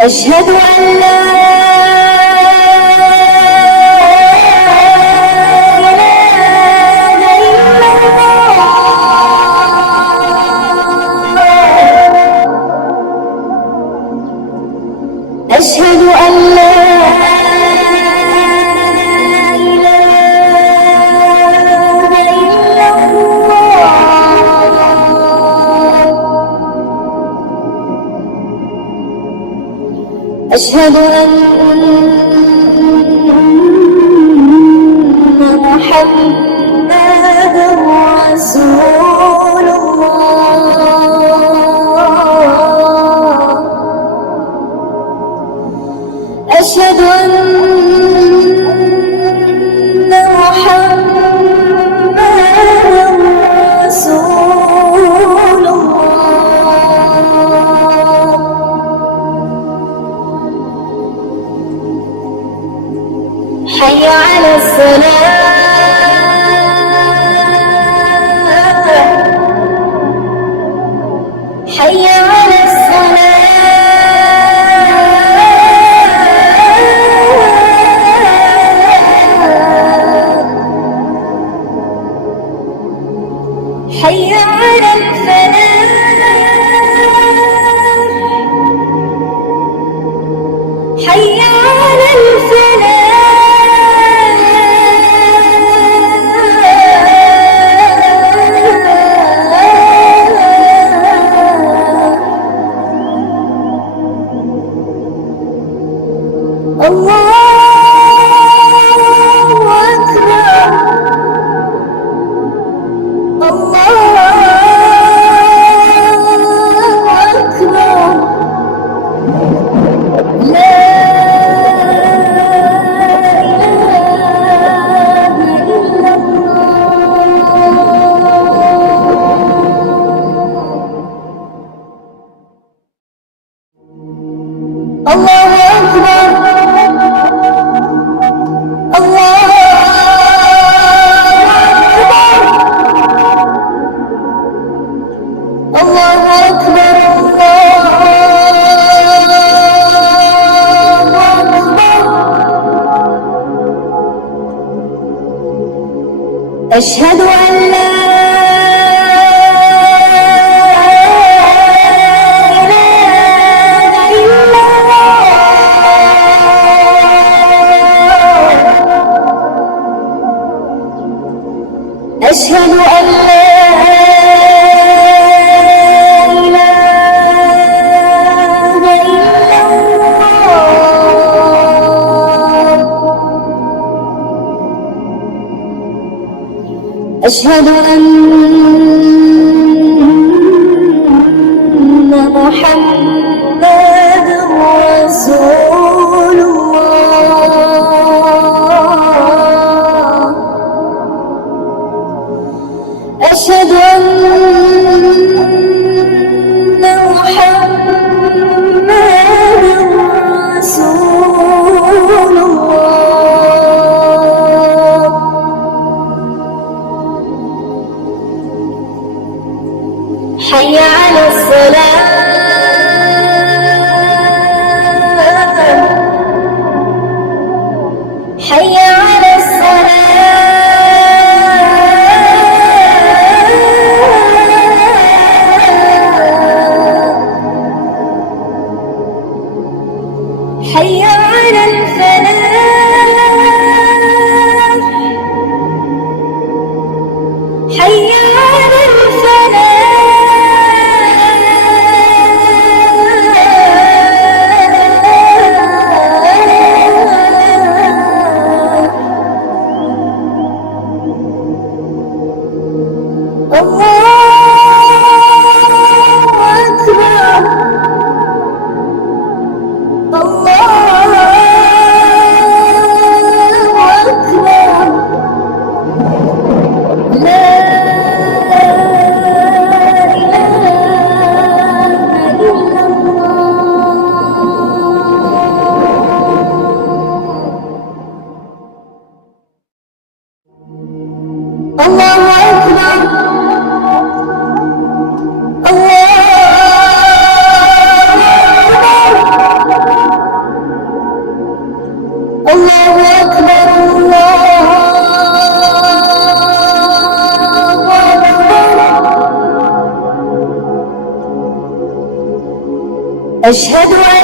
أشهد أن لا إله إلا الله. أشهد أن لا إله إلا الله. أشهد أن محمدًا رسول الله. أشهد أن محمدًا رسول الله. حي على الصلاة. حي على الصلاة. حي على الفلاح. حي على الفلاح. الله أكبر. الله أكبر. لا إله إلا الله. الله أكبر. الله أكبر. الله أكبر. الله أكبر. أشهد أن لا إله إلا الله. أشهد أن لا إله إلا الله. أشهد أن محمدًا رسول الله. أشهد أن محمدًا رسول الله. حي على الصلاة. حي على الصلاة. حي على الفلاح. حي على الفلاح. الله أكبر. الله أكبر. لا أشهد أن